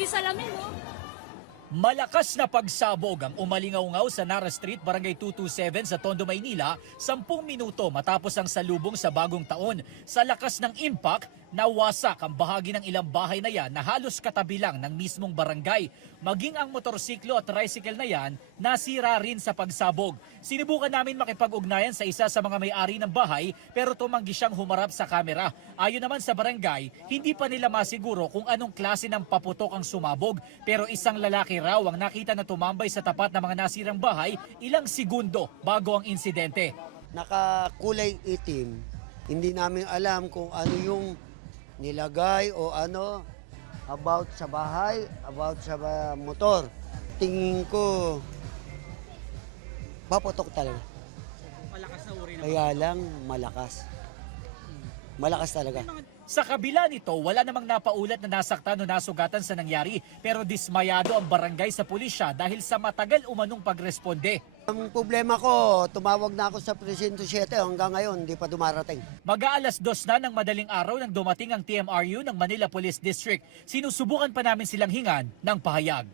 Lagi salamin, no? Malakas na pagsabog ang umalingaw-ngaw sa Nara Street, Barangay 227 sa Tondo, Maynila, 10 minuto matapos ang salubong sa bagong taon. Sa lakas ng impact, nawasak ang bahagi ng ilang bahay na yan na halos katabi lang ng mismong barangay. Maging ang motorsiklo at tricycle na yan, nasira rin sa pagsabog. Sinubukan namin makipag-ugnayan sa isa sa mga may-ari ng bahay pero tumanggi siyang humarap sa kamera. Ayon naman sa barangay, hindi pa nila masiguro kung anong klase ng paputok ang sumabog pero isang lalaki raw ang nakita na tumambay sa tapat ng mga nasirang bahay ilang segundo bago ang insidente. Nakakulay itim, hindi namin alam kung ano yung nilagay o ano about sa bahay, about sa motor. Tingin ko, paputok talaga. Malakas na uri Kaya lang, malakas. Malakas talaga. Sa kabila nito, wala namang napaulat na nasaktan o nasugatan sa nangyari pero dismayado ang barangay sa pulisya dahil sa matagal umanong pagresponde. Ang problema ko, tumawag na ako sa Presinto 7 hanggang ngayon, hindi pa dumarating. Mag-aalas 2 na ng madaling araw nang dumating ang TMRU ng Manila Police District. Sinusubukan pa namin silang hingan ng pahayag.